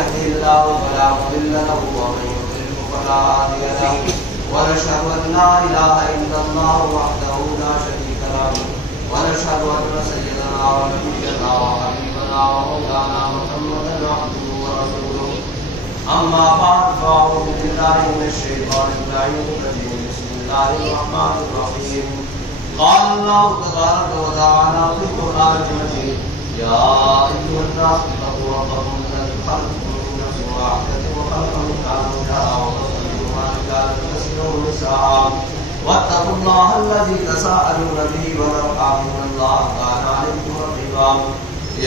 يهده الله فلا مضل له ومن يضلل فلا هادي له ونشهد أن لا إله إلا الله وحده لا شريك له ونشهد أن سيدنا ونبينا وحبيبنا ومولانا محمدا عبده ورسوله أما بعد فأعوذ بالله من الشيطان اللعين الرجيم بسم الله الرحمن الرحيم قال الله تبارك وتعالى في القرآن المجيد يا أيها الناس اتقوا ربكم الذي خلقكم من نفس واحدة وخلق منها زوجها وبث منهما رجالا كثيرا ونساء واتقوا الله الذي تساءلون به والأرحام إن الله كان عليكم رقيبا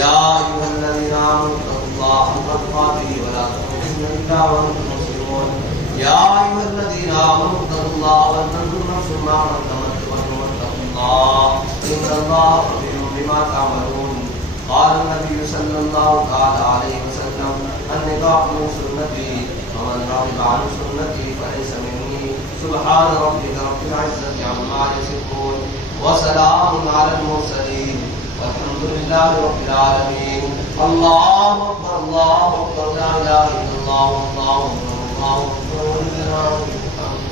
يا أيها الذين آمنوا اتقوا الله حق تقاته ولا تموتن إلا وأنتم مسلمون يا أيها الذين آمنوا اتقوا الله ولتنظر نفس ما قدمت لغد واتقوا الله إن الله خبير بما تعملون قال النبي صلى الله تعالى عليه وسلم النكاح من سنتي ومن رغب عن سنتي فليس مني سبحان ربك رب العزة عما يصفون وسلام على المرسلين والحمد لله رب العالمين الله أكبر الله أكبر لا إله إلا الله والله أكبر الله أكبر ولله الحمد.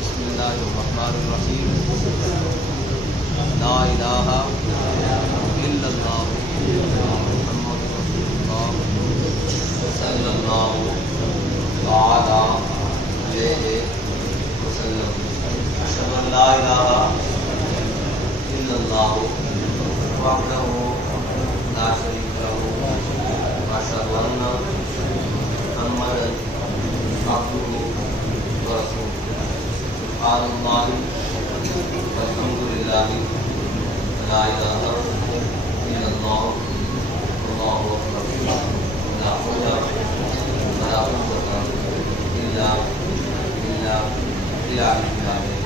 بسم الله الرحمن الرحيم لا إله إلا الله محمد رسول الله صلى الله تعالى عليه وسلم أشهد أن لا إله إلا الله وحده لا شريك له وأشهد أن محمدا عبده ورسوله سبحان الله والحمد لله لا إله إلا الله والله أكبر لا حول ولا قوة إلا بالله العلي العظيم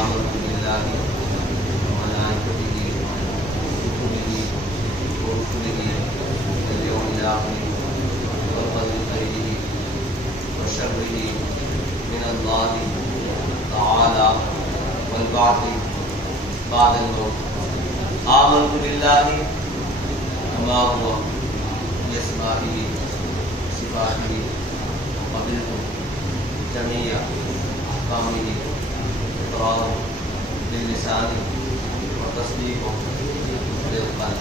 آمنت بالله وملائكته وكتبه ورسله واليوم الآخر والقدر خيره وشره من الله تعالى والبعث بعد الموت آمنت بالله وما هو بأسمائه وصفاته وقبلت جميع أحكامه إقرار باللسان وتصديق بالقلب.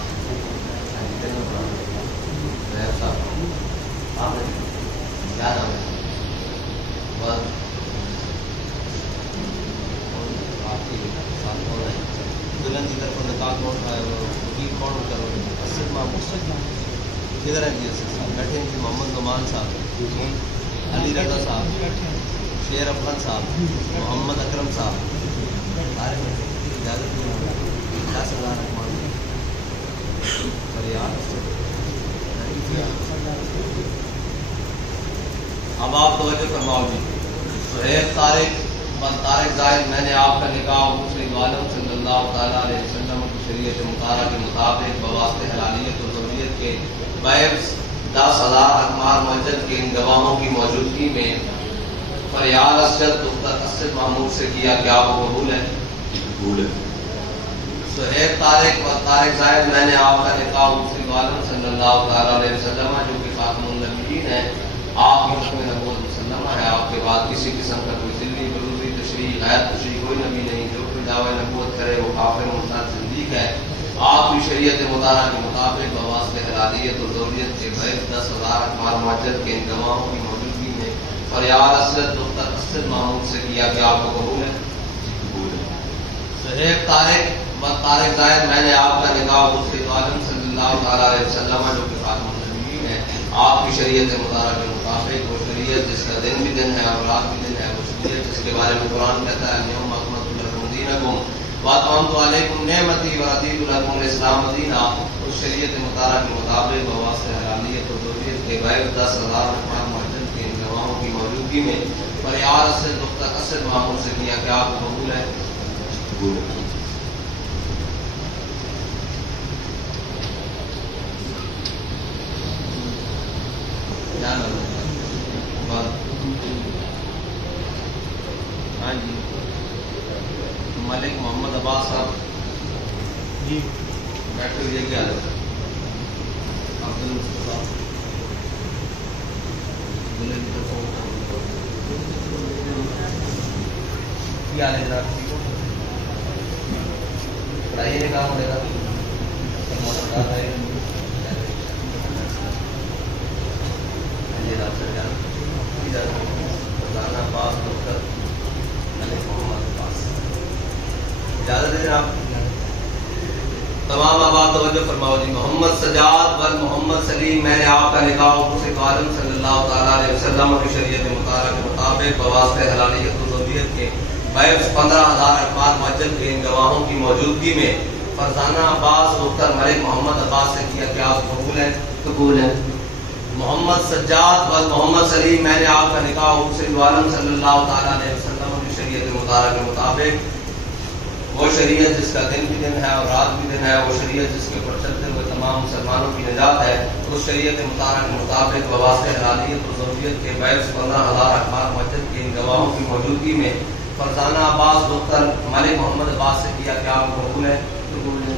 کیا نام ہے؟ دلہن کی طرف نکاح کون ہے؟ وکیل کون کرو؟ اسد محمود کدھر ہیں جی؟ اسد صاحب بیٹھے ہیں جی. محمد نعمان صاحب، علی رضا صاحب، شیر افغان صاحب، محمد اکرم صاحب. اب آپ توجہ فرماؤ جی. سہیب طارق زاہد میں نے آپ کا نکاح مسلم عالم صلی اللہ تعالیٰ علیہ وسلم کی شریعت مطالعہ کے مطابق بواسطہ حلالیت و ضروریت کے بعد 10,000 اقمار معجد کے ان گواہوں کی موجودگی میں فریاد اسجد دختر اسد محمود سے کیا کہ آپ کو قبول ہے؟ قبول ہے. سہیب طارق زاہد میں نے آپ کا نکاح مسلم عالم صلی اللہ تعالیٰ علیہ وسلم جو کہ خاتم النبیین ہے، آپ کی حکم نبوت مسلمہ ہے. آپ کے بعد کسی قسم کا کوئی ذلی بروزی تشریح غیر تشریح کوئی نبی نہیں. جو کوئی دعوی نبوت کرے وہ کافر مرتد زندیق ہے. آپ کی شریعت مطالعہ کے مطابق بواسطہ حلالیت و ضروریت کے بعد 10,000 اقمار معجد کے ان گواہوں کی موجودگی میں فریاد اسد دختر اسد محمود سے کیا کہ آپ کو قبول ہے؟ قبول ہے. سہیب طارق زاہد میں نے آپ کا نکاح مسلم عالم صلی اللہ تعالیٰ علیہ وسلم جو کہ خاتم النبیین ہے، آپ کی شریعت مطالعہ کے مطابق وہ شریعت جس کا دن بھی دن ہے اور رات بھی دن ہے، وہ شریعت جس کے بارے میں قرآن کہتا ہے اليوم اکملت لکم دینکم واتممت علیکم نعمتی ورضیت لکم الاسلام دینا. اس شریعت مطالعہ کے مطابق بواسطہ حلالیت و ضروریت کے بعد 10,000 اقمار معجد کے ان گواہوں کی موجودگی میں فریاد اسد دختر اسد محمود سے کیا کہ آپ کو قبول ہے؟ قبول ہے. ہاں جی. ملک محمد عباس صاحب جی. بیٹھے ہوئے کیا ہے کیا لے جناب پڑھائی میں کام ہونے کا اجازت ہے جناب. تمام آباد توجہ فرماؤ جی. محمد سجاد و محمد سلیم میں نے آپ کا نکاح حضور عالم صلی اللہ تعالیٰ علیہ وسلم کی شریعت مطالعہ کے مطابق بواسطہ حلالیت و زوجیت کے بیعت 15,000 اخبار معجل کے ان گواہوں کی موجودگی میں فرزانہ عباس مختار ملک محمد عباس سے کیا کیا قبول ہے؟ قبول ہے. محمد سجاد و محمد سلیم میں نے آپ کا نکاح حضور عالم صلی اللہ تعالیٰ علیہ وسلم کی شریعت مطالعہ کے مطابق وہ شریعت جس کا دن بھی دن ہے اور رات بھی دن ہے، وہ شریعت جس کے اوپر چلتے ہوئے تمام مسلمانوں کی نجات ہے، اس شریعت مطالعہ کے مطابق بواسطہ حلالیت اور زوجیت کے بیعت 15,000 اخبار معجل کے ان گواہوں کی موجودگی میں فرزانہ عباس مختار ملک محمد عباس سے کیا کیا قبول ہے؟ قبول ہے.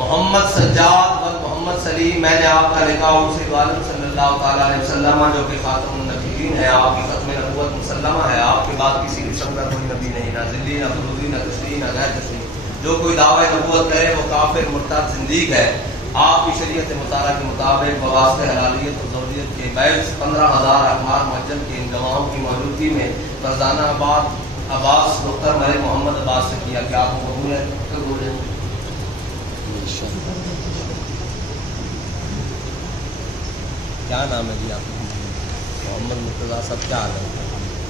محمد سجاد و محمد سلیم میں نے آپ کا نکاح حضور عالم صلی اللہ تعالیٰ علیہ وسلم جو کہ خاتم النبیین ہے، آپ کی ختم نبوت مسلمہ ہے، آپ کے بعد کسی قسم کا کوئی نبی نہیں، نہ ذلی نہ فروزی نہ تشریح نہ غیر تشریح. جو کوئی دعوی نبوت کرے وہ کافر مرتد زندیق ہے. آپ کی شریعت مطالعہ کے مطابق بواسطہ حلالیت اور زوجیت کے بیعت 15,000 اخبار معجل کے ان گواہوں کی موجودگی میں فرزانہ عباس مختار ملک محمد عباس سے کیا کیا آپ کو قبول ہے؟ قبول ہے. کیا نام ہے جی آپ کا؟ محمد مرتضیٰ صاحب. کیا حال ہے؟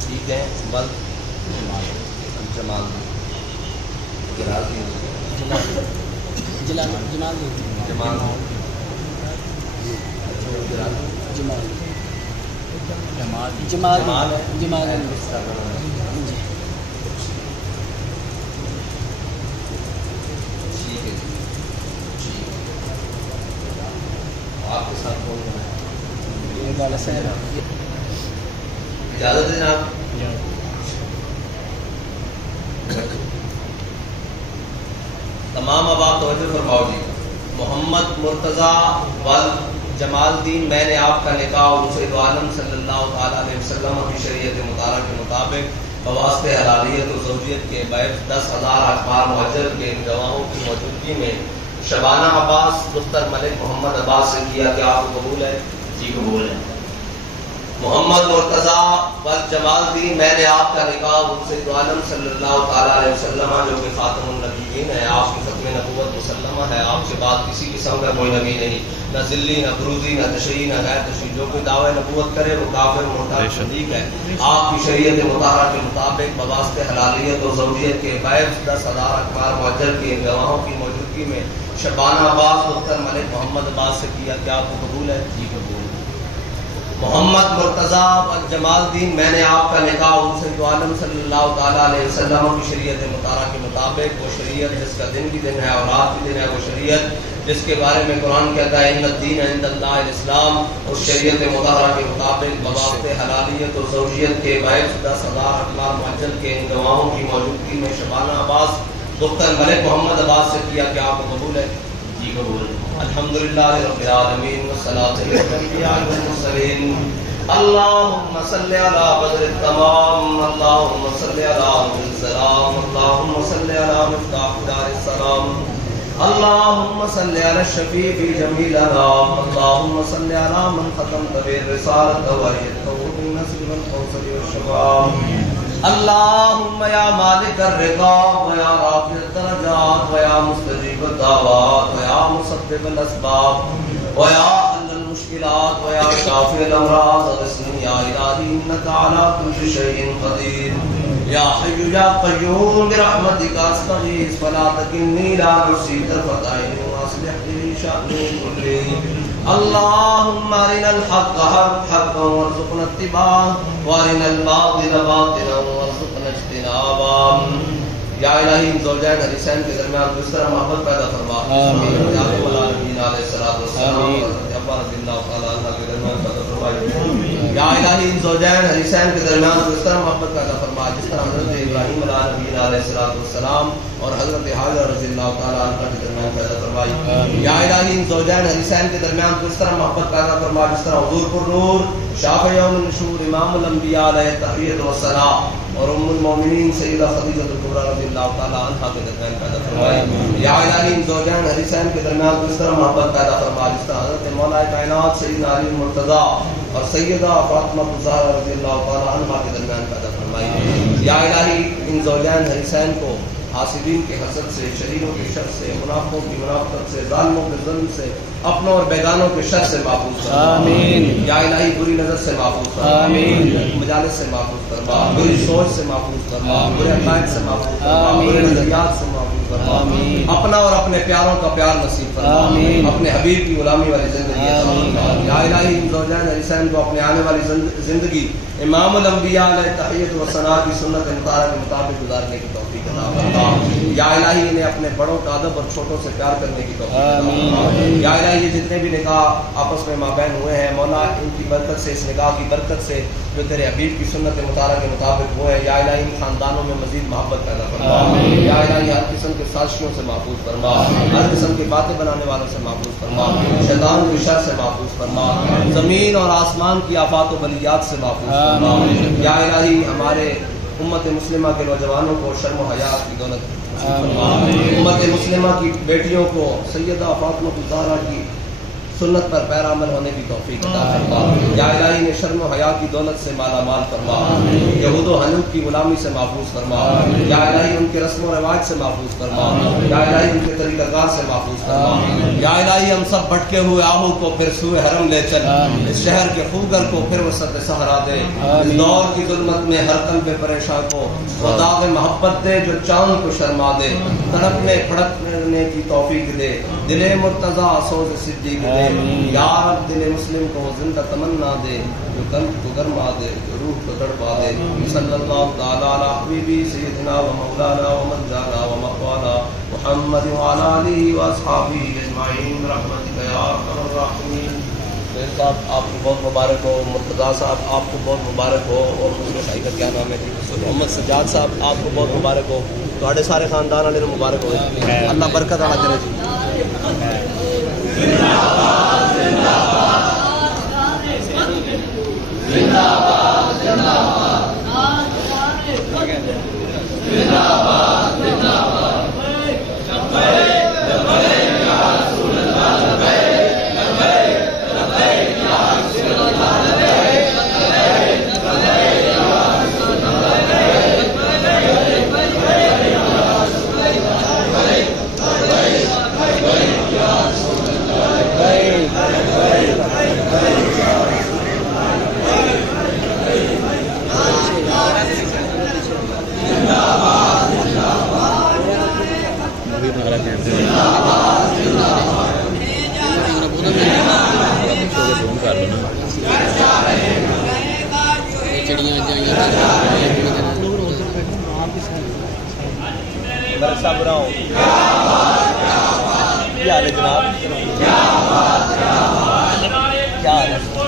ٹھیک ہے. بل جمال آپ کے ساتھ کون ہے؟ اجازت ہے جناب. تمام آباد توجہ فرماؤ جی. محمد مرتضیٰ ول جمال الدین میں نے آپ کا نکاح حضور عالم صلی اللہ تعالیٰ علیہ وسلم کی شریعت مطالعہ کے مطابق بواسطہ حلالیت و زوجیت کے بیعت 10,000 اخبار معجل کے ان گواہوں کی موجودگی میں شبانہ عباس مختار ملک محمد عباس سے کیا کیا آپ کو قبول ہے؟ جی قبول ہے. محمد مرتضیٰ و جمال الدین میں نے آپ کا نکاح حضور عالم صلی اللہ تعالیٰ علیہ وسلم جو کہ خاتم النبیین ہے، آپ کی ختم نبوت مسلمہ ہے، آپ کے بعد کسی قسم کا کوئی نبی نہیں، نہ ذلی نہ بروزی نہ تشریح نہ غیر تشریح. جو کوئی دعوی نبوت کرے وہ کافر مرتد صدیق ہے. آپ کی شریعت مطالعہ کے مطابق بواسطہ حلالیت اور زوجیت کے بیعت 10,000 اخبار معجل کے ان گواہوں کی موجودگی میں شبانہ عباس مختار ملک محمد عباس سے کیا کیا آپ کو قبول ہے؟ جی قبول. محمد مرتضیٰ و جمال الدین میں نے آپ کا نکاح حضور عالم صلی اللہ تعالیٰ علیہ وسلم کی شریعت مطالعہ کے مطابق وہ شریعت جس کا دن بھی دن ہے اور رات بھی دن ہے، وہ شریعت جس کے بارے میں قرآن کہتا ہے ان الدین عند اللہ الاسلام، اس شریعت مطالعہ کے مطابق بواسطہ حلالیت اور زوجیت کے بیعت 10,000 اخبار معجل کے ان گواہوں کی موجودگی میں شبانہ عباس مختار ملک محمد عباس سے کیا کیا آپ کو قبول ہے؟ جی قبول. الحمدللہ رب العالمین والصلاۃ والانبیاء والمرسلین. اللہم صلی علی بدر التمام، اللہم صلی علی نور السلام، اللہم صلی علی مفتاح دار السلام، اللہم صلی علی الشفیع فی جمیع الانام، اللہم صلی علی من ختمت بالرسالۃ وایدتہ بالنصر والقوثر والشفاء. اللهم يا مالك الرقاب ويا رافع الدرجات ويا مستجيب الدعوات ويا مسبب الأسباب ويا حل المشكلات ويا شافي الأمراض اغثني يا إلهي إنك على كل شيء قدير. يا حي يا قيوم برحمتك أستغيث فلا تكلني إلى نفسي طرفة عين وأصلح لي شأني كله. اللهم أرنا الحق حقا وارزقنا اتباعه وأرنا الباطل باطلا وارزقنا اجتنابه. یا الہی زوجین حسین کے درمیان اس طرح محبت پیدا فرما. آمین. یا مولا نبی علیہ الصلوۃ والسلام ابا رضی اللہ تعالی عنہ کے درمیان پیدا فرمائے. یا الہی زوجین حسین کے درمیان اس طرح محبت پیدا فرما جس طرح حضرت ابراہیم علیہ نبی علیہ الصلوۃ والسلام اور حضرت حاجر رضی اللہ تعالی عنہ کے درمیان پیدا فرمائی. یا الہی ان زوجین حسین کے درمیان تو اس طرح محبت پیدا فرما جس طرح حضور پر نور شافع یوم النشور امام الانبیاء علیہ تحیت و ثناء اور ام المومنین سیدہ خدیجہ کبریٰ رضی اللہ تعالی عنہا کے درمیان پیدا فرمائی. یا الہی ان زوجین حسین کے درمیان تو اس طرح محبت پیدا فرما جس طرح حضرت مولا کائنات سیدنا علی مرتضیٰ اور سیدہ فاطمہ الزہرا رضی اللہ تعالی عنہا کے درمیان پیدا فرمائی. یا الہی ان زوجین حسین کو حاسدین کے حسد سے، شریروں کے شر سے، منافقوں کی منافقت سے، ظالموں کے ظلم سے، اپنوں اور بیگانوں کے شر سے محفوظ فرما. آمین. یا الہی بری نظر سے محفوظ فرما. آمین. مجالس سے محفوظ فرما. بری سوچ سے محفوظ فرما. برے عقائد سے محفوظ فرما. برے نظریات سے محفوظ فرما. اپنا اور اپنے پیاروں کا پیار نصیب فرما. اپنے حبیب کی غلامی والی زندگی عطا فرما. یا الہی ان زوجین حسین کو اپنے آنے والی زندگی امام الانبیاء علیہ تحیت و ثناء کی سنت مطالعہ کے مطابق گزارنے کی توفیق عطا فرما. یا الہی انہیں اپنے بڑوں کا ادب اور چھوٹوں سے پیار کرنے کی توفیق عطا فرما. یا الہی یہ جتنے بھی نکاح آپس میں مابین ہوئے ہیں مولا ان کی برکت سے، اس نکاح کی برکت سے جو تیرے حبیب کی سنت مطالعہ کے مطابق ہوئے ہیں، یا الہی ان خاندانوں میں مزید محبت پیدا فرما. یا الہی ہر قسم کے سازشوں سے محفوظ فرما. ہر قسم کی باتیں بنانے والوں سے محفوظ فرما. شیطان کی شر سے محفوظ فرما. زمین اور آسمان کی آفات و بلیات سے محفوظ فرما. یا الہی ہمارے امت مسلمہ کے نوجوانوں کو شرم و حیا کی دولت فرما. امت مسلمہ کی بیٹیوں کو سیدہ فاطمہ الزہرا کی سنت پر پیرا عمل ہونے کی توفیق عطا فرما. یا الہی نے شرم و حیا کی دولت سے مالا مال فرما. یہود و حنوف کی غلامی سے محفوظ فرما. یا الہی ان کے رسم و رواج سے محفوظ فرما. یا الہی ان کے طریقہ کار سے محفوظ فرما. یا الہی ہم سب بھٹکے ہوئے آہو کو پھر سوئے حرم لے چل. اس شہر کے خوگر کو پھر وسط صحرا دے. اس دور کی ظلمت میں ہر قلب پریشاں کو وہ داغ محبت دے جو چاند کو شرما دے. تڑپنے پھڑکنے کی توفیق دے. دل مرتضیٰ سوز صدیق دے. یا رب دل مسلم کو زندہ تمنا دے جو قلب کو گرما دے جو روح کو تڑپا دے. صلی اللہ تعالی علی حبیبی سیدنا و مولانا و منجانا و مقوانا محمد وعلی آلہ و اصحابہ اجمعین برحمتک یا ارحم الراحمین. صاحب آپ کو بہت مبارک ہو. مرتضیٰ صاحب آپ کو بہت مبارک ہو. اور دوسرے بھائی کا کیا نام ہے؟ محمد سجاد صاحب آپ کو بہت مبارک ہو. تھوڑے سارے خاندان والے مبارک ہو. اللہ برکت والا کرے جی. کیا حال ہے جناب؟ کیا حال ہے؟